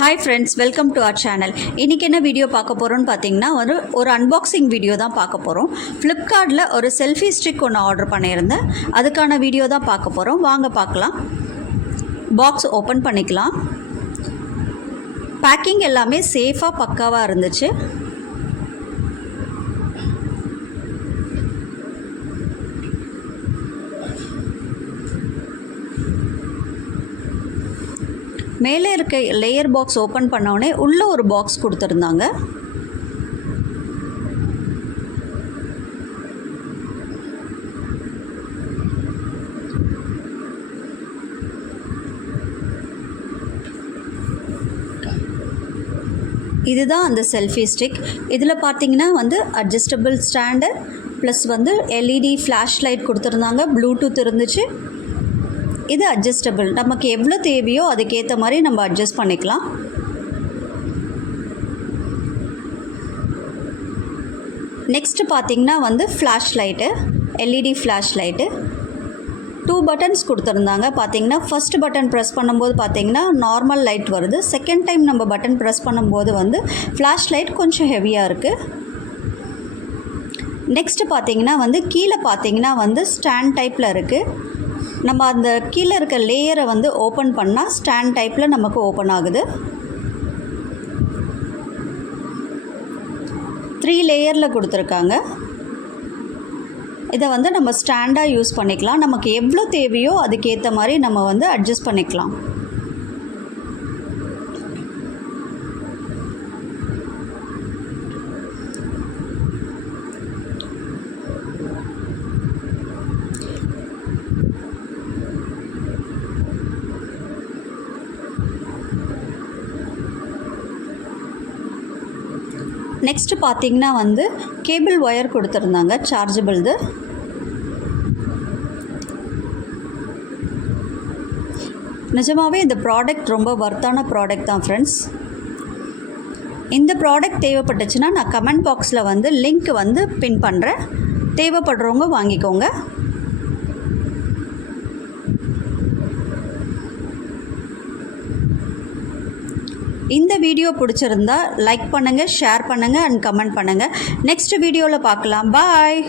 Hi friends, welcome to our channel. இன்னைக்கு என்ன video பார்க்க போறோம்னு பாத்தீங்கன்னா ஒரு அன்பாக்சிங் வீடியோ தான் பார்க்க போறோம். Flipkartல ஒரு செல்ஃபி ஸ்டிக் ஒன்னு ஆர்டர் பண்ணியிருந்தேன். அதுக்கான வீடியோ தான் பார்க்க போறோம். வாங்க பார்க்கலாம். பாக்ஸ் ஓபன் பண்ணிக்கலாம். பேக்கிங் எல்லாமே சேஃபா பக்காவா இருந்துச்சு. மேலே இருக்க லேயர் பாக்ஸ் ஓப்பன் பண்ணோடனே உள்ளே ஒரு பாக்ஸ் கொடுத்துருந்தாங்க. இதுதான் அந்த செல்ஃபி ஸ்டிக். இதில் பார்த்தீங்கன்னா adjustable stand plus LED flash light கொடுத்துருந்தாங்க. ப்ளூடூத் இருந்துச்சு. இது அட்ஜஸ்டபிள், நமக்கு எவ்வளோ தேவையோ அதுக்கேற்ற மாதிரி நம்ம அட்ஜஸ்ட் பண்ணிக்கலாம். நெக்ஸ்ட்டு பார்த்திங்கன்னா flash light, LED flash light 2 buttons கொடுத்துருந்தாங்க. பார்த்திங்கன்னா ஃபஸ்ட் பட்டன் ப்ரெஸ் பண்ணும்போது பார்த்திங்கன்னா நார்மல் லைட் வருது. செகண்ட் டைம் நம்ம பட்டன் ப்ரெஸ் பண்ணும்போது ஃப்ளாஷ் லைட் கொஞ்சம் ஹெவியாக இருக்குது. நெக்ஸ்ட்டு பார்த்திங்கன்னா கீழே பார்த்திங்கன்னா ஸ்டாண்ட் டைப்பில் இருக்குது. நம்ம அந்த கீழே இருக்க லேயரை ஓப்பன் பண்ணால் ஸ்டாண்ட் டைப்பில் நமக்கு ஓப்பன் ஆகுது. 3 லேயரில் கொடுத்துருக்காங்க. இதை நம்ம ஸ்டாண்டாக யூஸ் பண்ணிக்கலாம். நமக்கு எவ்வளோ தேவையோ அதுக்கேற்ற மாதிரி நம்ம அட்ஜஸ்ட் பண்ணிக்கலாம். நெக்ஸ்ட்டு பார்த்திங்கன்னா கேபிள் ஒயர் கொடுத்துருந்தாங்க, சார்ஜபிள்து. நிஜமாகவே இந்த ப்ராடக்ட் ரொம்ப வர்த்தான ப்ராடக்ட் தான் ஃப்ரெண்ட்ஸ். இந்த ப்ராடக்ட் தேவைப்பட்டுச்சுன்னா நான் கமெண்ட் பாக்ஸில் லிங்க் பின் பண்ணுறேன். தேவைப்படுறவங்க வாங்கிக்கோங்க. இந்த வீடியோ பிடிச்சிருந்தா லைக் பண்ணுங்கள், ஷேர் பண்ணுங்கள் அண்ட் கமெண்ட் பண்ணுங்கள். நெக்ஸ்ட் வீடியோவில் பார்க்கலாம். பாய்.